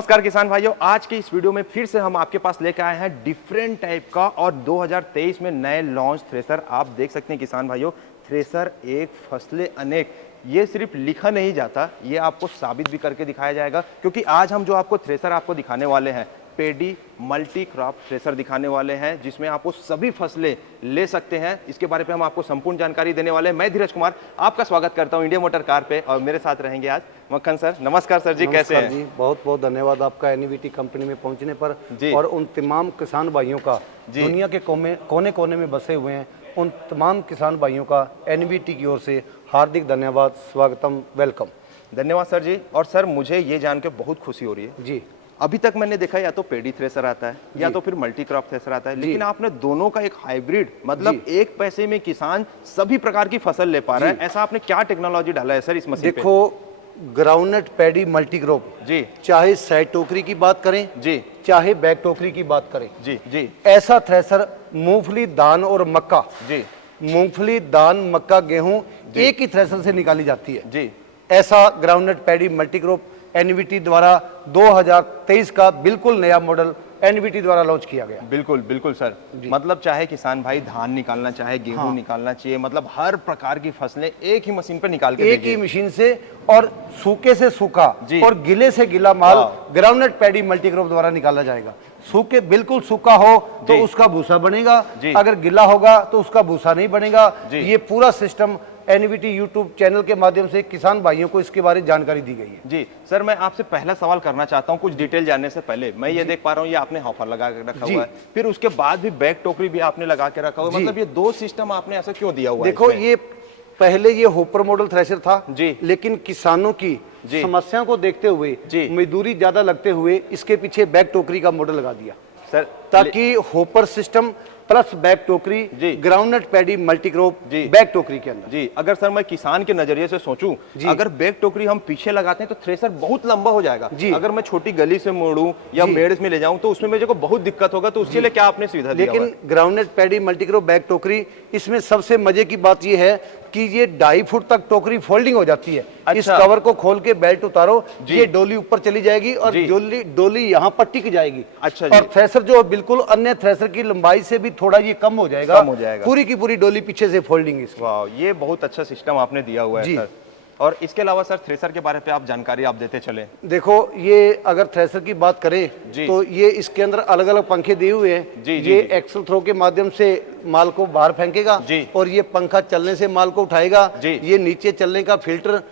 नमस्कार किसान भाइयों, आज के इस वीडियो में फिर से हम आपके पास लेकर आए हैं डिफरेंट टाइप का और 2023 में नए लॉन्च थ्रेसर। आप देख सकते हैं किसान भाइयों, थ्रेसर एक फसलें अनेक, ये सिर्फ लिखा नहीं जाता, ये आपको साबित भी करके दिखाया जाएगा। क्योंकि आज हम जो आपको थ्रेसर आपको दिखाने वाले हैं, पेडी मल्टी क्रॉप थ्रेसर दिखाने वाले हैं, जिसमें आपको सभी फसलें ले सकते हैं। इसके बारे में हम आपको संपूर्ण जानकारी देने वाले हैं। मैं धीरज कुमार आपका स्वागत करता हूं इंडिया मोटर कार पे, और मेरे साथ रहेंगे आज मक्खन सर। नमस्कार सर जी, कैसे हैं जी? बहुत बहुत धन्यवाद आपका एनवीटी कंपनी में पहुंचने पर और उन तमाम किसान भाइयों का, दुनिया के कोने कोने में बसे हुए हैं उन तमाम किसान भाइयों का एनवीटी की ओर से हार्दिक धन्यवाद, स्वागतम, वेलकम। धन्यवाद सर जी। और सर मुझे ये जान के बहुत खुशी हो रही है जी, अभी तक मैंने देखा या तो पेडी थ्रेसर आता है या तो फिर मल्टी क्रॉप थ्रेसर आता है, लेकिन आपने दोनों का एक हाइब्रिड, मतलब एक पैसे में किसान सभी प्रकार की फसल ले पा रहा है। ऐसा आपने क्या टेक्नोलॉजी डाला है सर इस मशीन पे? देखो, ग्राउंडनट पैडी मल्टी क्रॉप जी, चाहे साइड टोकरी की बात करें जी, चाहे बैक टोकरी की बात करें, जी जी, ऐसा थ्रेसर मूंगफली, धान और मक्का, जी, मूंगफली, धान, मक्का, गेहूं एक ही थ्रेसर से निकाली जाती है। जी, ऐसा groundnut paddy multi crop NVT द्वारा 2023 का बिल्कुल नया मॉडल एनवीटी द्वारा लॉन्च किया गया। बिल्कुल बिल्कुल सर। मतलब चाहे किसान भाई धान निकालना चाहे गेहूं निकालना चाहिए, मतलब हर प्रकार की फसलें एक ही मशीन पे निकाल के एक ही मशीन से, और सूखे से सूखा और गिले से गिला माल ग्राउंडनट पैडी मल्टी क्रॉप द्वारा निकाला जाएगा। सूखे बिल्कुल सूखा हो तो उसका भूसा बनेगा, अगर गिला होगा तो उसका भूसा नहीं बनेगा। ये पूरा सिस्टम एनवीटी यूट्यूब चैनल के माध्यम से किसान भाइयों को इसके बारे में जानकारी दी गई है। जी सर, मैं आपसे पहला सवाल करना चाहता हूं कुछ डिटेल जानने से पहले। मैं ये देख पा रहा हूं ये आपने हॉपर लगा के रखा हुआ है, फिर उसके बाद भी बैक टोकरी भी आपने लगा के रखा हुआ है, मतलब ये दो सिस्टम आपने ऐसा क्यों दिया हुआ है? देखो, ये पहले ये होपर मॉडल थ्रेशर था जी, लेकिन किसानों की समस्या को देखते हुए, मजदूरी ज्यादा लगते हुए इसके पीछे बैक टोकरी का मॉडल लगा दिया सर, ताकि होपर सिस्टम प्लस बैक टोकरी, ग्राउंडनट पैडी मल्टी क्रॉप बैक टोकरी के अंदर। जी, अगर सर मैं किसान के नजरिए से सोचूं, अगर बैक टोकरी हम पीछे लगाते हैं तो थ्रेसर बहुत लंबा हो जाएगा। अगर मैं छोटी गली से मोड़ूं या मेड़ में ले जाऊं तो उसमें मेरे को बहुत दिक्कत होगा, तो उसके लिए क्या आपने सुविधा दी? लेकिन ग्राउंडनट पैडी मल्टी क्रॉप बैक टोकरी, इसमें सबसे मजे की बात यह है कि ये 2.5 फुट तक टोकरी फोल्डिंग हो जाती है। इस कवर को खोल के बेल्ट उतारो, ये डोली ऊपर चली जाएगी और डोली यहाँ पर टिक जाएगी। अच्छा, और थ्रेसर जो बिल्कुल अन्य थ्रेसर की लंबाई से भी थोड़ा ये कम हो जाएगा, पूरी की पूरी डोली पीछे से फोल्डिंग। वाह, ये बहुत अच्छा सिस्टम आपने दिया हुआ है सर। और इसके अलावा सर थ्रेसर के बारे पे आप जानकारी आप देते चले। देखो, ये अगर थ्रेसर की बात करें तो ये इसके अंदर अलग अलग पंखे दिए हुए हैं। ये एक्सल थ्रो के माध्यम से माल को बाहर फेंकेगा और ये पंखा चलने से माल को उठाएगा। ये नीचे चलने का फिल्टर,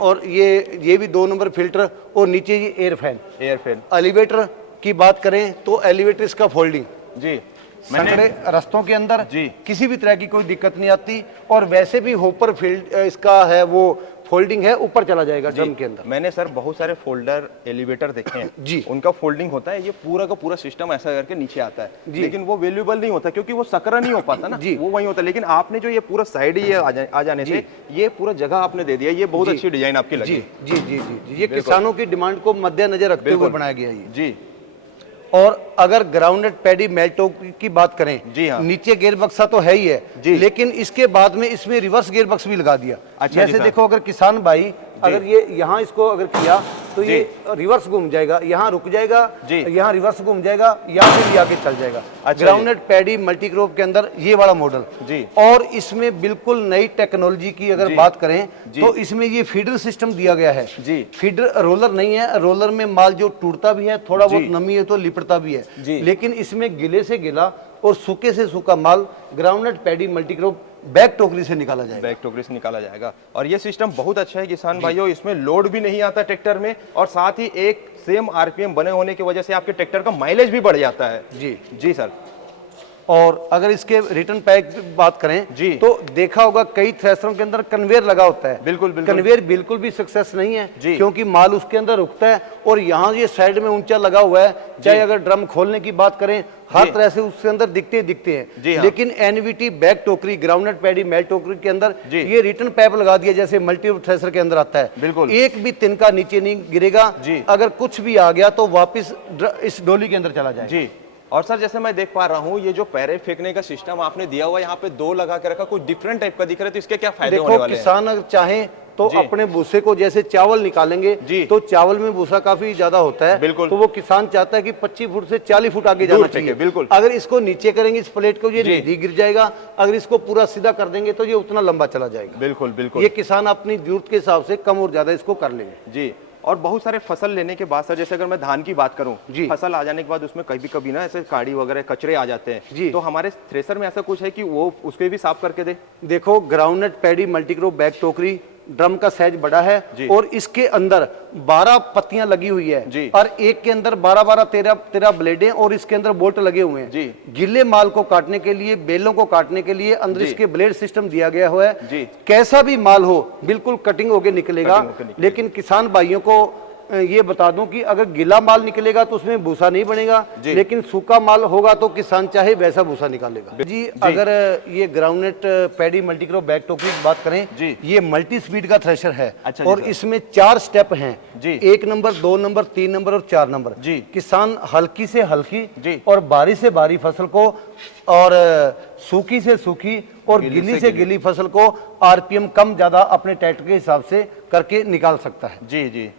और ये भी 2 नंबर फिल्टर, और नीचे ये एयर फैन। एलिवेटर की बात करें तो एलिवेटर इसका फोल्डिंग जी, संकड़े रस्तों के अंदर किसी भी तरह की कोई दिक्कत नहीं आती। और वैसे भी होपर फील्ड इसका है, वो फोल्डिंग है, ऊपर चला जाएगा ड्रम के अंदर। मैंने सर बहुत सारे फोल्डर एलिवेटर देखे हैं जी, उनका फोल्डिंग होता है, ये पूरा का पूरा सिस्टम ऐसा करके नीचे आता है, लेकिन वो वैल्यूएबल नहीं होता क्योंकि वो सकरा नहीं हो पाता ना, वो वही होता है। लेकिन आपने जो ये पूरा साइड ये आ जाने से ये पूरा जगह आपने दे दिया, ये बहुत अच्छी डिजाइन आपकी लगी। जी जी जी जी, ये किसानों की डिमांड को मद्देनजर रखते हुए बनाया गया है जी। और अगर ग्राउंडनट पैडी मेल्टो की बात करें, नीचे गियर बक्सा तो है ही है, लेकिन इसके बाद में इसमें रिवर्स गियर बक्स भी लगा दिया। जैसे देखो, अगर किसान भाई अगर ये यहाँ इसको अगर किया तो ये रिवर्स घूम जाएगा, यहाँ रुक जाएगा, यहाँ रिवर्स घूम जाएगा, या फिर ये आगे चल जाएगा। ग्राउंडनट पैडी मल्टी क्रॉप के अंदर ये वाला मॉडल, और इसमें बिल्कुल नई टेक्नोलॉजी की अगर बात करें तो इसमें ये फीडर सिस्टम दिया गया है। फीडर रोलर नहीं है, रोलर में माल जो टूटता भी है, थोड़ा बहुत नमी है तो लिपटता भी है, लेकिन इसमें गिले से गिला और सूखे से सूखा माल ग्राउंडनट पैडी मल्टी क्रॉप बैक टोकरी से निकाला जाएगा। बैक टोकरी से निकाला जाएगा। और ये सिस्टम बहुत अच्छा है किसान भाइयों, इसमें लोड भी नहीं आता ट्रैक्टर में, और साथ ही एक सेम आरपीएम बने होने की वजह से आपके ट्रैक्टर का माइलेज भी बढ़ जाता है। जी जी सर। और अगर इसके रिटर्न पैक की बात करें तो देखा होगा कई थ्रेसरों के अंदर कन्वेयर लगा होता है। बिल्कुल कन्वेयर बिल्कुल भी सक्सेस नहीं है, क्योंकि माल उसके अंदर रुकता है, और यहाँ ये साइड में ऊंचा लगा हुआ है। चाहे अगर ड्रम खोलने की बात करें, हर तरह से उसके अंदर दिखते हैं। लेकिन एनवीटी बैक टोकरी, ग्राउंडनट पैडी मेल टोकरी के अंदर ये रिटर्न पैप लगा दिया, जैसे मल्टी थ्रेसर के अंदर आता है। बिल्कुल, एक भी तिनका नीचे नहीं गिरेगा, अगर कुछ भी आ गया तो वापिस इस डोली के अंदर चला जाएगा। और सर जैसे मैं देख पा रहा हूँ ये जो पैरे फेंकने का सिस्टम आपने दिया हुआ है यहाँ पे 2 लगा के रखा, कुछ डिफरेंट टाइप का दिख रहा है, तो इसके क्या फायदे होने देखो वाले हैं? किसान अगर चाहे तो अपने भूसे को, जैसे चावल निकालेंगे तो चावल में भूसा काफी ज्यादा होता है, बिल्कुल। तो वो किसान चाहता है कि 25 फुट से 40 फुट आगे जाना चाहिए, बिल्कुल। अगर इसको नीचे करेंगे इस प्लेट को, ये नीचे गिर जाएगा, अगर इसको पूरा सीधा कर देंगे तो ये उतना लंबा चला जाएगा। बिल्कुल बिल्कुल। ये किसान अपनी जरूरत के हिसाब से कम और ज्यादा इसको कर लेंगे जी। और बहुत सारे फसल लेने के बाद सर, जैसे अगर मैं धान की बात करूं, फसल आ जाने के बाद उसमें कभी कभी ना ऐसे काड़ी वगैरह कचरे आ जाते हैं जी, तो हमारे थ्रेसर में ऐसा कुछ है कि वो उसको भी साफ करके दे? देखो ग्राउंडनट पैडी मल्टीक्रॉप बैग टोकरी ड्रम का साइज बड़ा है और इसके अंदर 12 पत्तियां लगी हुई है और एक के अंदर 12-12, 13 ब्लेडें और इसके अंदर बोल्ट लगे हुए हैं जी। गिले माल को काटने के लिए, बेलों को काटने के लिए अंदर इसके ब्लेड सिस्टम दिया गया हुआ है जी। कैसा भी माल हो बिल्कुल कटिंग होके निकलेगा। लेकिन किसान भाइयों को ये बता दूं कि अगर गीला माल निकलेगा तो उसमें भूसा नहीं बनेगा, लेकिन सूखा माल होगा तो किसान चाहे वैसा भूसा निकालेगा जी। अगर ये ग्राउंडनट पैडी मल्टीक्रॉप बैग टोकरी की बात करें जी, ये मल्टी स्पीड का थ्रेशर है और इसमें 4 स्टेप हैं जी, 1 नंबर, 2 नंबर, 3 नंबर और 4 नंबर जी। किसान हल्की से हल्की और भारी से भारी फसल को और सूखी से सूखी और गिली से गिली फसल को आरपीएम कम ज्यादा अपने ट्रैक्टर के हिसाब से करके निकाल सकता है जी जी।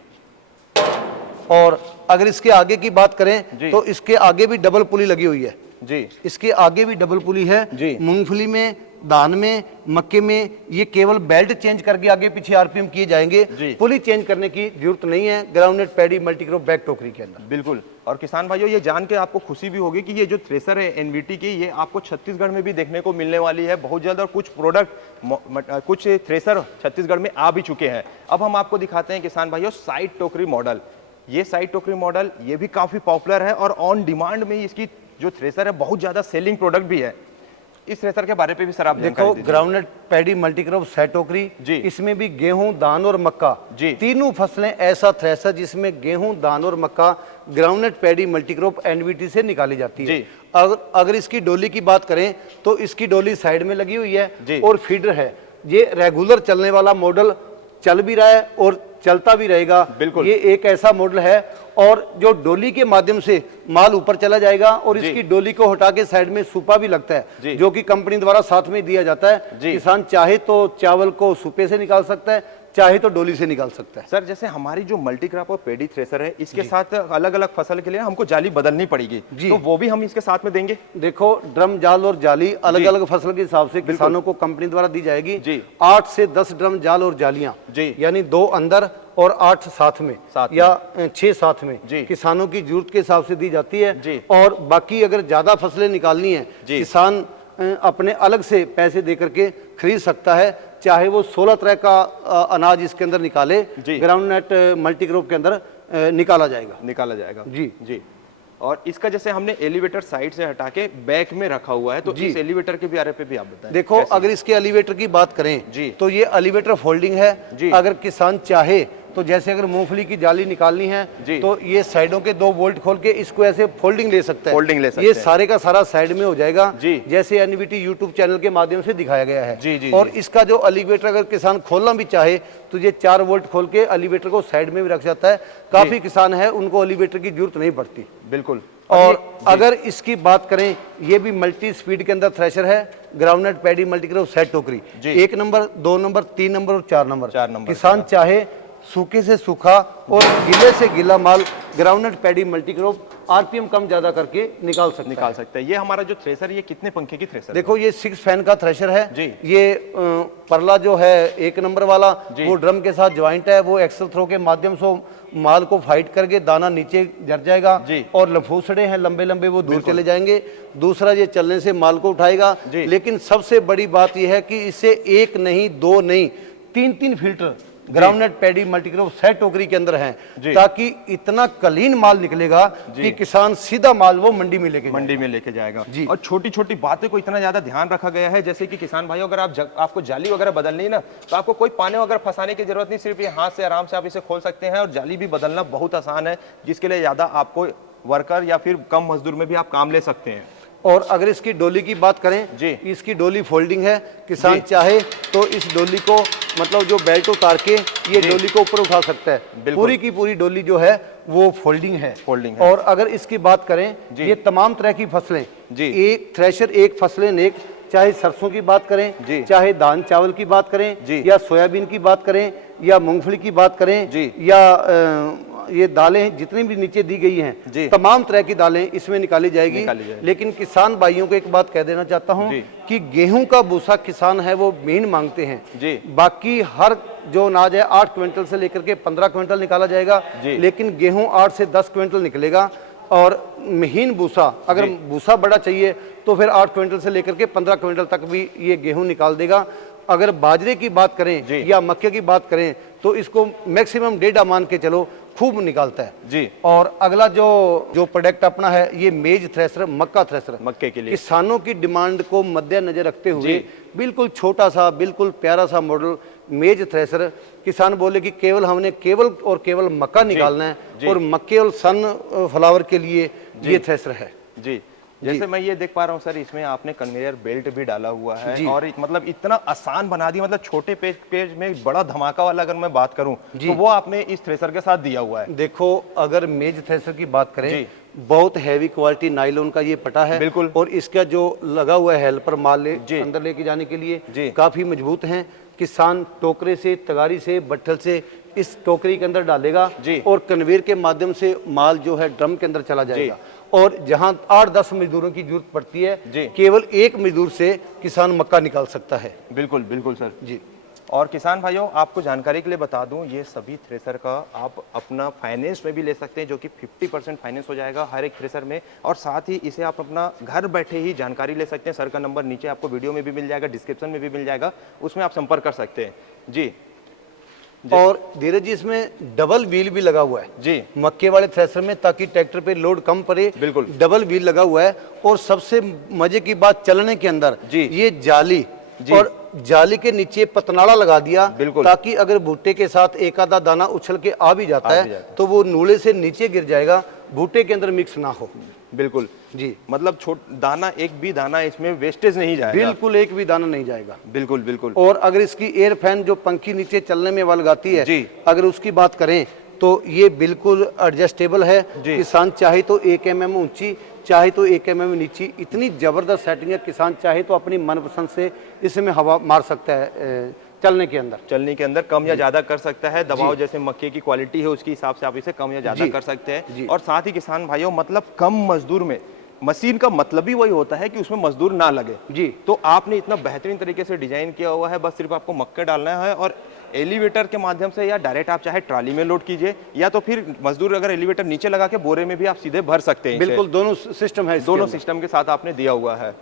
और अगर इसके आगे की बात करें तो इसके आगे भी डबल पुली लगी हुई है जी, इसके आगे भी डबल पुली है जी। मूंगफली में, धान में, मक्के में ये केवल बेल्ट चेंज करके आगे पीछे आरपीएम किए जाएंगे, पुली चेंज करने की जरूरत नहीं है ग्राउंडनट पैडी मल्टीक्रॉप बैग टोकरी के अंदर। बिल्कुल। और किसान भाइयों ये जान के आपको खुशी भी होगी कि ये जो थ्रेसर है एनवीटी की, ये आपको छत्तीसगढ़ में भी देखने को मिलने वाली है बहुत जल्द, और कुछ प्रोडक्ट, कुछ थ्रेसर छत्तीसगढ़ में आ भी चुके हैं। अब हम आपको दिखाते हैं किसान भाइयों साइड टोकरी मॉडल। ये साइड टोकरी मॉडल ये भी काफी पॉपुलर है और ऑन डिमांड में इसकी जो थ्रेसर है बहुत ज्यादा सेलिंग प्रोडक्ट भी है। इस थ्रेसर के बारे में भी सर आप देखो ग्राउंडनट पैडी मल्टीक्रॉप साइड टोकरी जी, इसमें भी गेहूं, धान और मक्का जी, तीनों फसलें ऐसा थ्रेसर जिसमें गेहूं, धान और मक्का ग्राउंडनट पैडी मल्टीक्रॉप एनवीटी से निकाली जाती है। अगर इसकी डोली की बात करें तो इसकी डोली साइड में लगी हुई है और फीडर है। ये रेगुलर चलने वाला मॉडल चल भी रहा है और चलता भी रहेगा। बिल्कुल। ये एक ऐसा मॉडल है और जो डोली के माध्यम से माल ऊपर चला जाएगा और इसकी डोली को हटा के साइड में सूपा भी लगता है जो कि कंपनी द्वारा साथ में दिया जाता है। किसान चाहे तो चावल को सूपे से निकाल सकता है, चाहे तो डोली से निकाल सकता है। सर जैसे हमारी जो मल्टीक्रॉप और पैडी थ्रेसर है इसके साथ अलग अलग फसल के लिए हमको जाली बदलनी पड़ेगी जी, तो वो भी हम इसके साथ में देंगे? देखो ड्रम जाल और जाली अलग अलग फसल के हिसाब से किसानों को कंपनी द्वारा दी जाएगी जी। 8 से 10 ड्रम जाल और जालियां जी, यानी 2 अंदर और 8 साथ में या 6 साथ में किसानों की जरूरत के हिसाब से दी जाती है। और बाकी अगर ज्यादा फसलें निकालनी है किसान अपने अलग से पैसे दे करके खरीद सकता है, चाहे वो 16 तरह का अनाज इसके अंदर निकाले, ग्राउंडनट मल्टीक्रॉप के अंदर निकाला जाएगा जी जी। और इसका जैसे हमने एलिवेटर साइड से हटा के बैक में रखा हुआ है, तो इस एलिवेटर के बारे पे भी आप बताएं। देखो अगर इसके एलिवेटर की बात करें जी, तो ये एलिवेटर फोल्डिंग है जी। अगर किसान चाहे तो जैसे अगर मूंगफली की जाली निकालनी है तो ये साइडों के 2 बोल्ट खोल के इसको ऐसे फोल्डिंग ले सकता है। ये सारे का सारा साइड में हो जाएगा जैसे एनवीटी यूट्यूब चैनल के माध्यम से दिखाया गया है। और इसका जो एलिवेटर अगर किसान खोलना भी चाहे तो ये 4 वोल्ट खोल के एलिवेटर को साइड में भी रख जाता है। काफी किसान है उनको एलिवेटर की जरूरत नहीं पड़ती। बिल्कुल। और अगर इसकी बात करें ये भी मल्टी स्पीड के अंदर थ्रेशर है ग्राउंडनट पैडी मल्टीक्रॉप साइड टोकरी, 1 नंबर, 2 नंबर, 3 नंबर और 4 नंबर। किसान चाहे सूखे से सूखा और गिले से गिला माल ग्राउंडनट पैडी मल्टीक्रॉप आरपीएम कम ज्यादा करके निकाल सकते हैं। ये हमारा जो थ्रेसर ये कितने पंखे की थ्रेसर? देखो ये 6 फैन का थ्रेसर है जी। ये परला जो है 1 नंबर वाला वो ड्रम के साथ ज्वाइंट है, वो एक्सल थ्रो के माध्यम से माल को फाइट करके दाना नीचे गिर जाएगा और लफूसड़े हैं लंबे लंबे वो दूर चले जाएंगे। दूसरा ये चलने से माल को उठाएगा, लेकिन सबसे बड़ी बात यह है कि इससे 1 नहीं 2 नहीं 3-3 filter groundnut paddy multicrop side टोकरी के अंदर हैं, ताकि इतना क्लीन माल निकलेगा कि किसान सीधा माल वो मंडी में लेके जाएगा जी। और छोटी छोटी बातें को इतना ज्यादा ध्यान रखा गया है, जैसे कि किसान भाइयों अगर आपको जाली वगैरह बदलनी है ना तो आपको कोई पानी वगैरह फंसाने की जरूरत नहीं, सिर्फ ये हाथ से आराम से आप इसे खोल सकते हैं। और जाली भी बदलना बहुत आसान है, जिसके लिए ज्यादा आपको वर्कर या फिर कम मजदूर में भी आप काम ले सकते हैं। और अगर इसकी डोली की बात करें जी, इसकी डोली फोल्डिंग है। किसान चाहे तो इस डोली को मतलब जो बेल्ट उतार के ये डोली को ऊपर उठा सकता है। पूरी की पूरी डोली जो है वो फोल्डिंग है। और अगर इसकी बात करें ये तमाम तरह की फसलें, एक थ्रेशर एक फसलें नेक, चाहे सरसों की बात करें, चाहे धान चावल की बात करें, या सोयाबीन की बात करें, या मूंगफली की बात करें, या ये दालें जितनी भी नीचे दी गई हैं तमाम तरह की दालें इसमें निकाली जाएगी। लेकिन किसान भाइयों को एक बात कह देना चाहता हूं कि गेहूं का भूसा किसान है वो महीन मांगते हैं। बाकी हर जो अनाज है 8 क्विंटल से लेकर के 15 क्विंटल निकाला जाएगा, लेकिन गेहूं 8 से 10 क्विंटल निकलेगा। और महीन भूसा, अगर भूसा बड़ा चाहिए तो फिर 8 क्विंटल से लेकर के 15 क्विंटल तक भी ये गेहूं निकाल देगा। अगर बाजरे की बात करें या मक्के की बात करें तो इसको मैक्सिमम 1.5 मान के चलो खूब निकालता है जी। और अगला जो प्रोडक्ट अपना है ये मेज थ्रेसर, मक्का थ्रेसर, मक्के के लिए किसानों की डिमांड को मद्देनजर रखते हुए बिल्कुल छोटा सा बिल्कुल प्यारा सा मॉडल मेज थ्रेसर। किसान बोले कि केवल हमने केवल और केवल मक्का निकालना है और मक्के और सनफ्लावर के लिए ये थ्रेसर है जी। जैसे मैं ये देख पा रहा हूँ सर, इसमें आपने कन्वेयर बेल्ट भी डाला हुआ है और मतलब इतना आसान बना दिया, मतलब छोटे पेज में बड़ा धमाका वाला अगर मैं बात करूं तो वो आपने इस थ्रेसर के साथ दिया हुआ है। देखो अगर मेज थ्रेसर की बात करें बहुत हैवी क्वालिटी नायलॉन का ये पटा है बिल्कुल, और इसका जो लगा हुआ है हेल्पर माल अंदर लेके जाने के लिए काफी मजबूत है। किसान टोकरे से, तगारी से, बट्ठल से इस टोकरी के अंदर डालेगा और कन्वेयर के माध्यम से माल जो है ड्रम के अंदर चला जाएगा। और जहां 8-10 मजदूरों की जरूरत पड़ती है केवल एक मजदूर से किसान मक्का निकाल सकता है। बिल्कुल बिल्कुल सर जी। और किसान भाइयों आपको जानकारी के लिए बता दूं, ये सभी थ्रेसर का आप अपना फाइनेंस में भी ले सकते हैं, जो कि 50% फाइनेंस हो जाएगा हर एक थ्रेसर में। और साथ ही इसे आप अपना घर बैठे ही जानकारी ले सकते हैं। सर का नंबर नीचे आपको वीडियो में भी मिल जाएगा, डिस्क्रिप्शन में भी मिल जाएगा, उसमें आप संपर्क कर सकते हैं जी। और धीरज जी इसमें डबल व्हील भी लगा हुआ है जी मक्के वाले थ्रेसर में, ताकि ट्रैक्टर पे लोड कम पड़े। बिल्कुल डबल व्हील लगा हुआ है। और सबसे मजे की बात चलने के अंदर ये जाली, और जाली के नीचे पतनाड़ा लगा दिया ताकि अगर भुट्टे के साथ एक आधा दाना उछल के आ भी जाता है तो वो नूले से नीचे गिर जाएगा, भुट्टे के अंदर मिक्स ना हो। बिल्कुल जी, मतलब दाना एक भी दाना इसमें वेस्टेज नहीं जाएगा, बिल्कुल एक भी दाना नहीं जाएगा। बिल्कुल बिल्कुल। और अगर इसकी एयर फैन जो पंखी नीचे चलने में वाल लगाती है जी, अगर उसकी बात करें तो ये बिल्कुल एडजस्टेबल है। किसान चाहे तो 1 mm ऊंची, चाहे तो 1 mm नीची, इतनी जबरदस्त सेटिंग है। किसान चाहे तो अपनी मनपसंद से इसमें हवा मार सकता है, चलने के अंदर कम या ज्यादा कर सकता है। दबाव जैसे मक्के की क्वालिटी है उसके हिसाब से आप इसे कम या ज्यादा कर सकते हैं। और साथ ही किसान भाइयों मतलब कम मजदूर में मशीन का मतलब ही वही होता है कि उसमें मजदूर ना लगे जी। तो आपने इतना बेहतरीन तरीके से डिजाइन किया हुआ है, बस सिर्फ आपको मक्के डालना है और एलिवेटर के माध्यम से, या डायरेक्ट आप चाहे ट्राली में लोड कीजिए, या तो फिर मजदूर अगर एलिवेटर नीचे लगा के बोरे में भी आप सीधे भर सकते हैं। बिल्कुल दोनों सिस्टम है, दोनों सिस्टम के साथ आपने दिया हुआ है।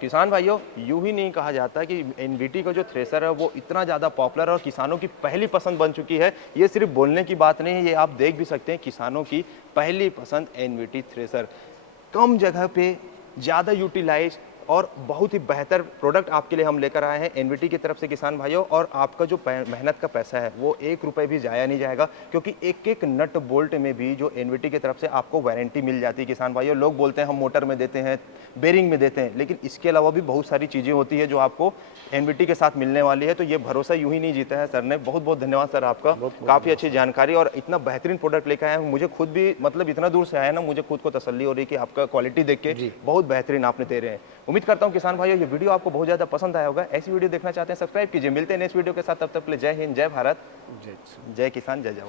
किसान भाइयों यूं ही नहीं कहा जाता कि एनवीटी का जो थ्रेसर है वो इतना ज़्यादा पॉपुलर और किसानों की पहली पसंद बन चुकी है। ये सिर्फ बोलने की बात नहीं है, ये आप देख भी सकते हैं। किसानों की पहली पसंद एनवीटी थ्रेसर, कम जगह पे ज़्यादा यूटिलाइज और बहुत ही बेहतर प्रोडक्ट आपके लिए हम लेकर आए हैं एनवीटी की तरफ से किसान भाइयों। और आपका जो मेहनत का पैसा है वो 1 रुपये भी जाया नहीं जाएगा, क्योंकि एक एक नट बोल्ट में भी जो एनवीटी की तरफ से आपको वारंटी मिल जाती है। किसान भाइयों लोग बोलते हैं हम मोटर में देते हैं, बेरिंग में देते हैं, लेकिन इसके अलावा भी बहुत सारी चीज़ें होती है जो आपको एनवीटी के साथ मिलने वाली है। तो ये भरोसा यूं ही नहीं जीता है सर ने। बहुत बहुत धन्यवाद सर आपका, काफ़ी अच्छी जानकारी और इतना बेहतरीन प्रोडक्ट लेकर आए हैं। मुझे खुद भी मतलब इतना दूर से आया ना, मुझे खुद को तसल्ली हो रही है कि आपका क्वालिटी देख के बहुत बेहतरीन आपने दे रहे हैं। उम्मीद करता हूँ किसान भाइयों ये वीडियो आपको बहुत ज़्यादा पसंद आया होगा। ऐसी वीडियो देखना चाहते हैं सब्सक्राइब कीजिए। मिलते हैं नेक्स्ट वीडियो के साथ, तब तक के लिए जय हिंद, जय भारत, जय किसान, जय जवान।